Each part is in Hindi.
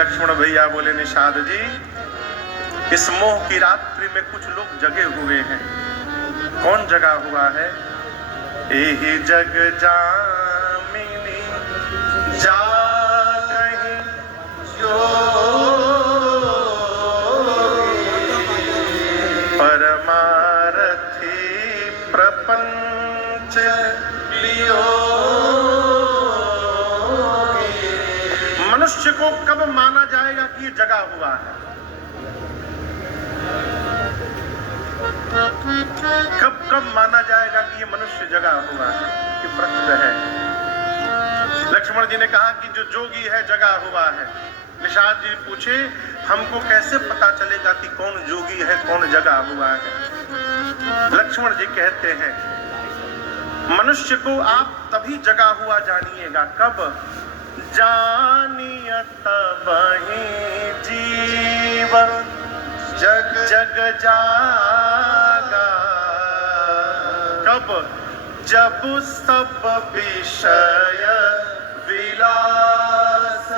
लक्ष्मण भैया बोले निषाद जी, इस मोह की रात्रि में कुछ लोग जगे हुए हैं। कौन जगा हुआ है? एहि जग जामिनी जागहि परमारथी प्रपंच लियो। मनुष्य को कब माना जाएगा कि ये जगा हुआ है? कब माना जाएगा कि ये मनुष्य जगा हुआ है? ये प्रश्न है। लक्ष्मण जी ने कहा कि जो जोगी है जगा हुआ है। निषाद जी पूछे, हमको कैसे पता चलेगा कि कौन जोगी है, कौन जगा हुआ है? लक्ष्मण जी कहते हैं, मनुष्य को आप तभी जगा हुआ जानिएगा। कब? जानिय तबहि जीव जग जग जागा। कब? जब सब विषय विलास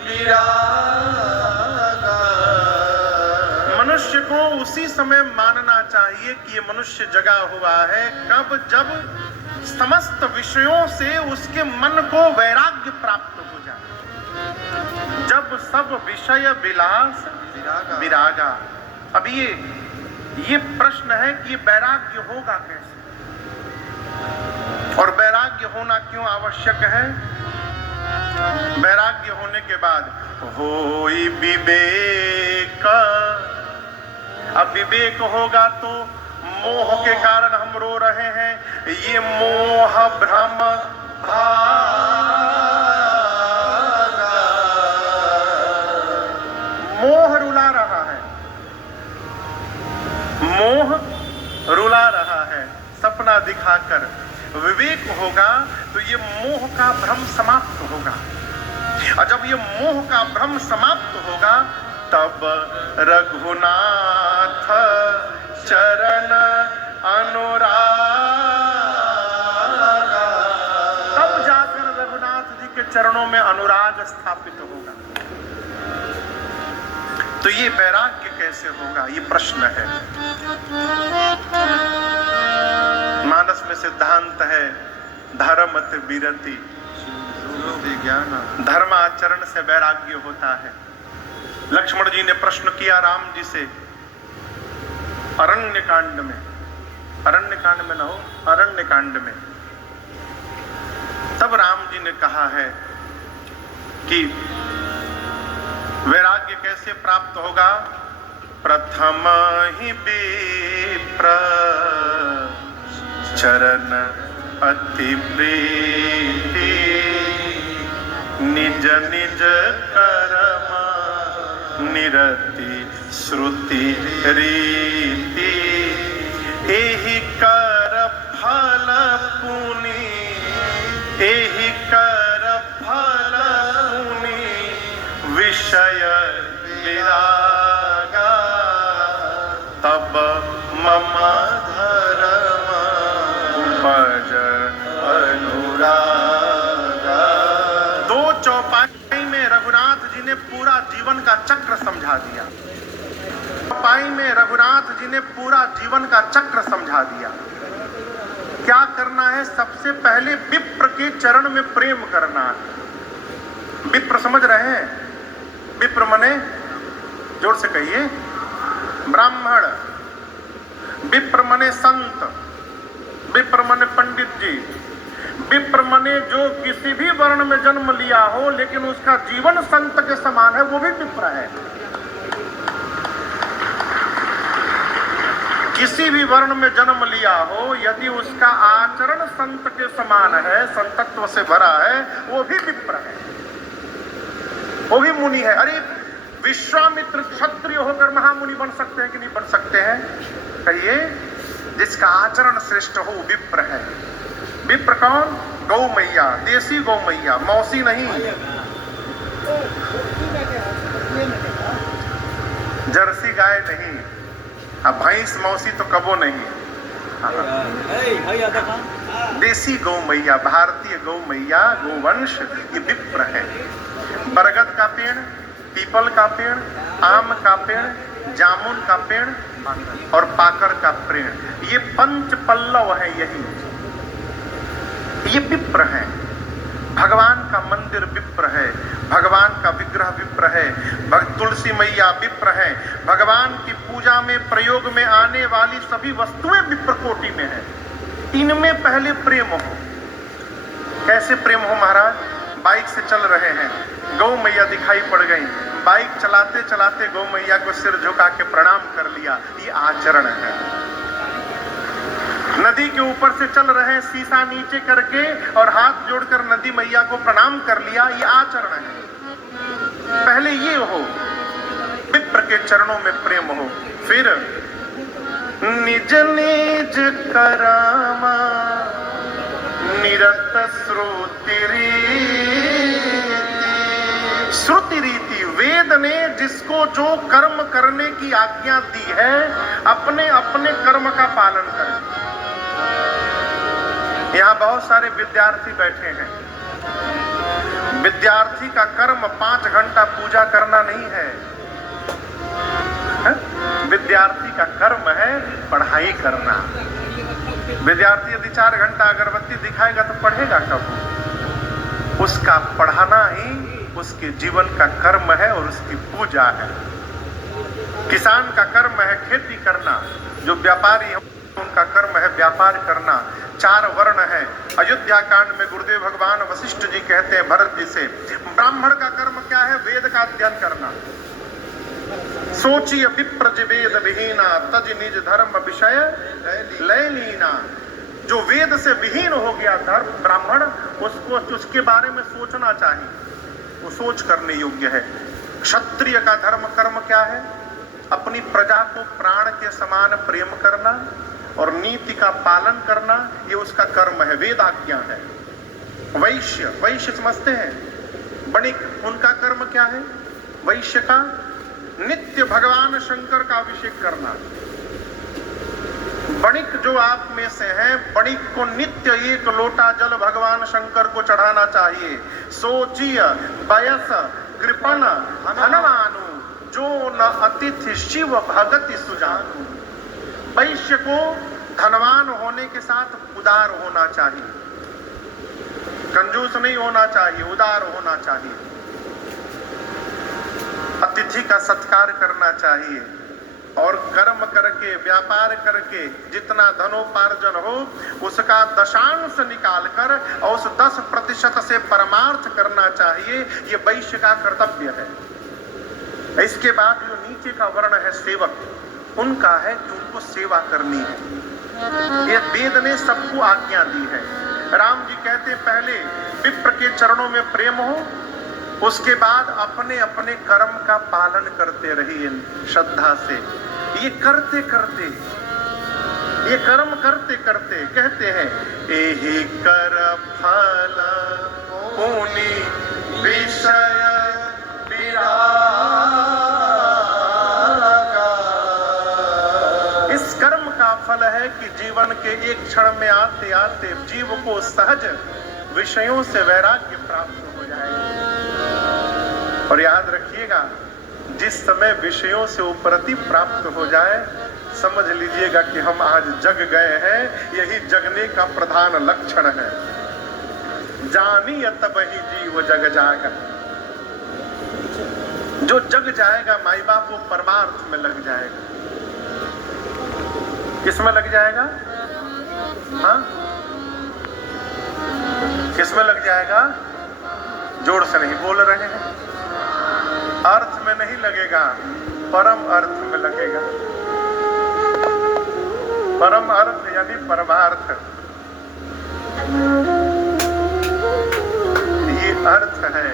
विरागा। मनुष्य को उसी समय मानना चाहिए कि ये मनुष्य जगा हुआ है। कब? जब समस्त विषयों से उसके मन को वैराग्य प्राप्त हो जाए। जब सब विषय विलास विरागा। अब ये प्रश्न है कि वैराग्य होगा कैसे, और वैराग्य होना क्यों आवश्यक है? वैराग्य होने के बाद होई विवेक। अब विवेक होगा तो मोह के कारण हम रो रहे हैं, ये मोह भ्रम भागा। मोह रुला रहा है, मोह रुला रहा है सपना दिखाकर। विवेक होगा तो ये मोह का भ्रम समाप्त होगा, और जब ये मोह का भ्रम समाप्त होगा तब रघुनाथ चरण अनुरागा। तब जाकर रघुनाथ जी के चरणों में अनुराग स्थापित होगा। तो ये वैराग्य कैसे होगा, ये प्रश्न है। मानस में सिद्धांत है, धर्मत विरति, धर्माचरण से वैराग्य होता है। लक्ष्मण जी ने प्रश्न किया राम जी से अरण्य कांड में, अरण्य कांड में न हो, अरण्य कांड में। तब राम जी ने कहा है कि वैराग्य कैसे प्राप्त होगा? प्रथम ही विप्र चरण अति प्रीति, निज निज कर्म निरति श्रुति रीति। एहि कर फल पुनि, एहि कर फल पुनि, विषय विरागा। तब मम धर्म उपज अनुरागा। दो चौपाई में रघुनाथ जी ने पूरा जीवन का चक्र समझा दिया। चौपाई में रघुनाथ जी ने पूरा जीवन का चक्र समझा दिया। क्या करना है? सबसे पहले विप्र के चरण में प्रेम करना है। विप्र समझ रहे हैं? विप्र मने, जोर से कहिए, ब्राह्मण। विप्र मने संत, विप्र मने पंडित जी, विप्र मने जो किसी भी वर्ण में जन्म लिया हो लेकिन उसका जीवन संत के समान है, वो भी विप्र है। किसी भी वर्ण में जन्म लिया हो, यदि उसका आचरण संत के समान है, संतत्व से भरा है, वो भी विप्र है, वो भी मुनि है। अरे विश्वामित्र क्षत्रिय होकर महामुनि बन सकते हैं कि नहीं बन सकते हैं? कहिए। जिसका आचरण श्रेष्ठ हो विप्र है। विप्र कौन? गौ मैया, देसी गौ मैया, मौसी नहीं, जर्सी गाय नहीं, अब भैंस मौसी तो कबो नहीं। देसी गौ मैया, भारतीय गौ मैया, गोवंश, ये विप्र है। बरगद का पेड़, पीपल का पेड़, आम का पेड़, जामुन का पेड़ और पाकर का पेड़, ये पंच पल्लव है। यही ये विप्र है। भगवान का मंदिर विप्र है, भगवान का विग्रह विप्र है, तुलसी मैया विप्र है। भगवान की पूजा में प्रयोग में आने वाली सभी वस्तुएं विप्र कोटि में है। इनमें पहले प्रेम हो। कैसे प्रेम हो महाराज? बाइक से चल रहे हैं, गौ मैया दिखाई पड़ गई, बाइक चलाते चलाते गौ मैया को सिर झुका के प्रणाम कर लिया, ये आचरण है। नदी के ऊपर से चल रहे हैं, शीशा नीचे करके और हाथ जोड़कर नदी मैया को प्रणाम कर लिया, ये आचरण है। पहले ये हो, विप्र के चरणों में प्रेम हो। फिर निज निज करामा निरत श्रुति रीति, वेद ने जिसको जो कर्म करने की आज्ञा दी है, अपने अपने कर्म का पालन करें। यहाँ बहुत सारे विद्यार्थी बैठे हैं। विद्यार्थी का कर्म 5 घंटा पूजा करना नहीं है, विद्यार्थी का कर्म है पढ़ाई करना। विद्यार्थी यदि 4 घंटा अगरबत्ती दिखाएगा तो पढ़ेगा कब? उसका पढ़ाना ही उसके जीवन का कर्म है और उसकी पूजा है। किसान का कर्म है खेती करना, जो व्यापारी है उनका कर्म है व्यापार करना। 4 वर्ण है। अयोध्या कांड में गुरुदेव भगवान वशिष्ठ जी कहते हैं भरत जी से, ब्राह्मण का कर्म क्या है? वेद का अध्ययन करना। सोचिए विप्रज वेद विहीना तज निज धर्म विषय लय लीना। जो वेद से विहीन हो गया धर्म ब्राह्मण, उसको उसके बारे में सोचना चाहिए, वो सोच करने योग्य है। क्षत्रिय का धर्म कर्म क्या है? अपनी प्रजा को प्राण के समान प्रेम करना और नीति का पालन करना, ये उसका कर्म है, वेद आज्ञा है। वैश्य, वैश्य समझते हैं? वणिक, उनका कर्म क्या है? वैश्य का नित्य भगवान शंकर का अभिषेक करना। वणिक जो आप में से हैं, वणिक को नित्य 1 लोटा जल भगवान शंकर को चढ़ाना चाहिए। सोचिय वयस कृपण धनवानु जो न अतिथि शिव भगति सुजानु। वैश्य को धनवान होने के साथ उदार होना चाहिए, कंजूस नहीं होना चाहिए, उदार होना चाहिए। अतिथि का सत्कार करना चाहिए और कर्म करके व्यापार करके जितना धनोपार्जन हो उसका दशांश निकालकर और उस 10% से परमार्थ करना चाहिए। ये वैश्य का कर्तव्य है। इसके बाद जो नीचे का वर्ण है सेवक, उनका है कि उनको सेवा करनी है। ये वेद ने सबको आज्ञा दी है। राम जी कहते पहले विप्र के चरणों में प्रेम हो, उसके बाद अपने अपने कर्म का पालन करते रहिए श्रद्धा से। ये करते करते, ये कर्म करते करते कहते हैं एहि कर फल पुनि विषय विरागा। इस कर्म का फल है कि जीवन के एक क्षण में आते आते जीव को सहज विषयों से वैराग्य प्राप्त हो जाएगा। और याद रखिएगा, जिस समय विषयों से उपरति प्राप्त हो जाए, समझ लीजिएगा कि हम आज जग गए हैं। यही जगने का प्रधान लक्षण है। जानिए तब ही जीव जग जाएगा। जो जग जाएगा माई बाप, वो परमार्थ में लग जाएगा। किसमें लग जाएगा? हाँ, किसमें लग जाएगा? जोर से नहीं बोल रहे हैं। अर्थ में नहीं लगेगा, परम अर्थ में लगेगा। परम अर्थ यानी परमार्थ, ये अर्थ है,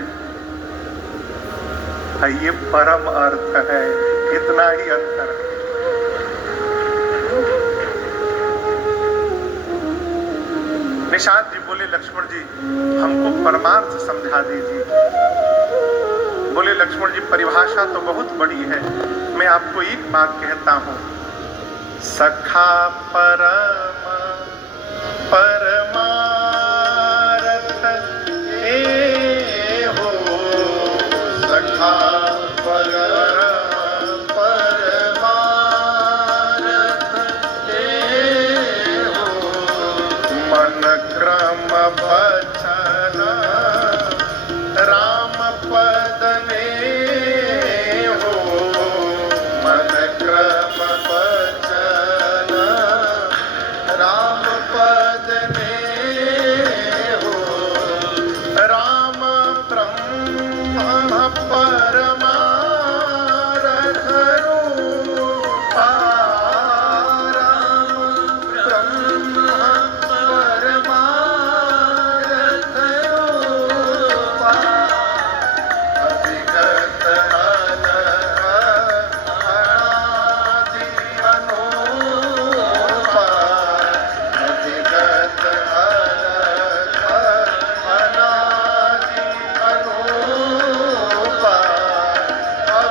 ये परम अर्थ है। इतना ही अंतर है। निषाद जी बोले लक्ष्मण जी हमको परमार्थ समझा दीजिए। बोले लक्ष्मण जी परिभाषा तो बहुत बड़ी है, मैं आपको एक बात कहता हूं। सखा परम परमार्थ ए हो, सखा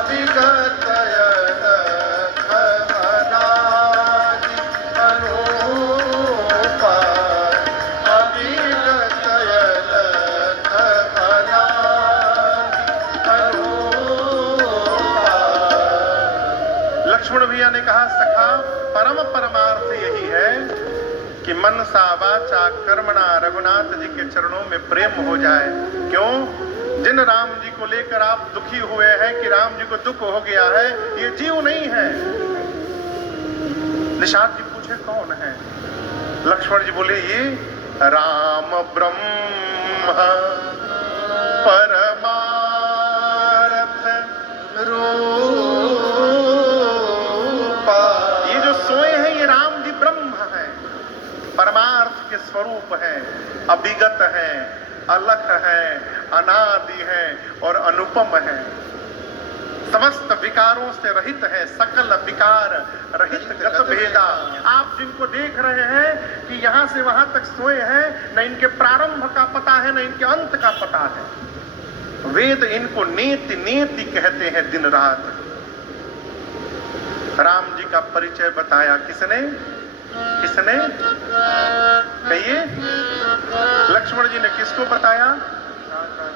अविगत अलख अनादि अनूप, अविगत अलख अनादि अनूप। लक्ष्मण भैया ने कहा सखा परम परमार्थ यही है कि मनसा वाचा कर्मणा रघुनाथ जी के चरणों में प्रेम हो जाए। क्यों? जिन राम जी को लेकर आप दुखी हुए हैं कि राम जी को दुख हो गया है, ये जीव नहीं है। निषाद जी पूछे कौन है? लक्ष्मण जी बोले ये राम ब्रह्म परमार्थ रूपा। ये जो सोए हैं ये राम जी ब्रह्म है, परमार्थ के स्वरूप है, अभिगत है, अलख है, अनादि है और अनुपम है। समस्त विकारों से रहित है, सकल विकार रहित गत भेदा। आप जिनको देख रहे हैं कि यहां से वहां तक सोए हैं, न इनके प्रारंभ का पता है न इनके अंत का पता है। वेद इनको नेति नेति कहते हैं दिन रात। राम जी का परिचय बताया किसने? किसने? कहिए। लक्ष्मण जी ने किसको बताया?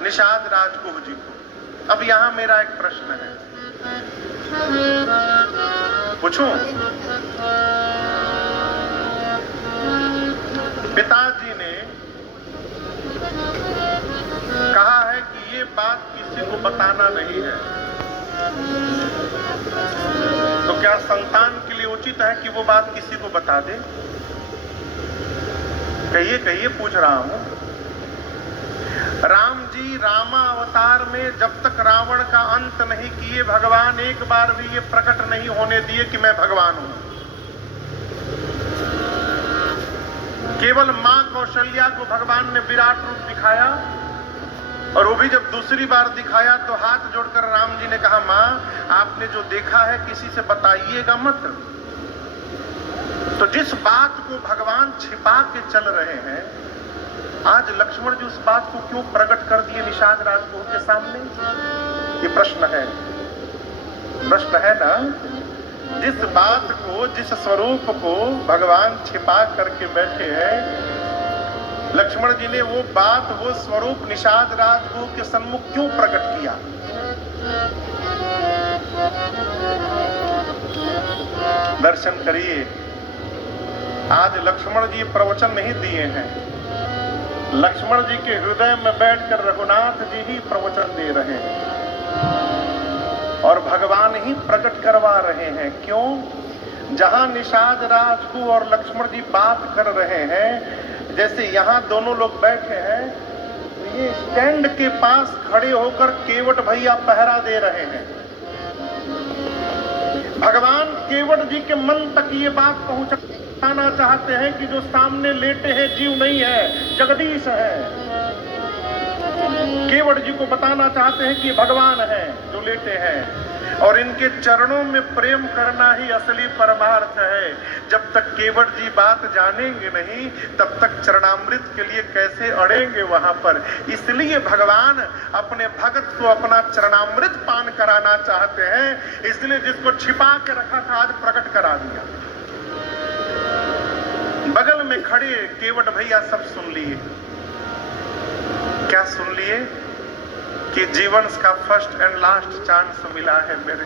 निषाद राजगुह जी को। अब यहां मेरा एक प्रश्न है, पूछूं? पिताजी ने कहा है कि ये बात किसी को बताना नहीं है, तो क्या संतान के लिए उचित है कि वो बात किसी को बता दे? कहिए कहिए, पूछ रहा हूं। राम जी रामा अवतार में जब तक रावण का अंत नहीं किए, भगवान एक बार भी ये प्रकट नहीं होने दिए कि मैं भगवान हूं। केवल मां कौशल्या को भगवान ने विराट रूप दिखाया, और वो भी जब दूसरी बार दिखाया तो हाथ जोड़कर राम जी ने कहा मां आपने जो देखा है किसी से बताइएगा मत। तो जिस बात को भगवान छिपा के चल रहे हैं, आज लक्ष्मण जी उस बात को क्यों प्रकट कर दिए निषाद राजगुह के सामने? ये प्रश्न है, प्रश्न है ना। जिस बात को, जिस स्वरूप को भगवान छिपा करके बैठे हैं, लक्ष्मण जी ने वो बात, वो स्वरूप निषाद राजगुह के सम्मुख क्यों प्रकट किया? दर्शन करिए। आज लक्ष्मण जी प्रवचन नहीं दिए हैं, लक्ष्मण जी के हृदय में बैठकर रघुनाथ जी ही प्रवचन दे रहे हैं और भगवान ही प्रकट करवा रहे हैं। क्यों? जहां निषाद राजगुह और लक्ष्मण जी बात कर रहे हैं, जैसे यहाँ दोनों लोग बैठे हैं, ये स्टैंड के पास खड़े होकर केवट भैया पहरा दे रहे हैं। भगवान केवट जी के मन तक ये बात पहुंचाना चाहते हैं कि जो सामने लेटे हैं जीव नहीं है, जगदीश है। केवट जी को बताना चाहते हैं कि भगवान है जो लेटे हैं, और इनके चरणों में प्रेम करना ही असली परमार्थ है। जब तक केवट जी बात जानेंगे नहीं, तब तक चरणामृत के लिए कैसे अड़ेंगे वहां पर। इसलिए भगवान अपने भक्त को अपना चरणामृत पान कराना चाहते हैं। इसलिए जिसको छिपा के रखा था आज प्रकट करा दिया। बगल में खड़े केवट भैया सब सुन लिए। क्या सुन लिए? कि जीवन का फर्स्ट एंड लास्ट चांस मिला है मेरे।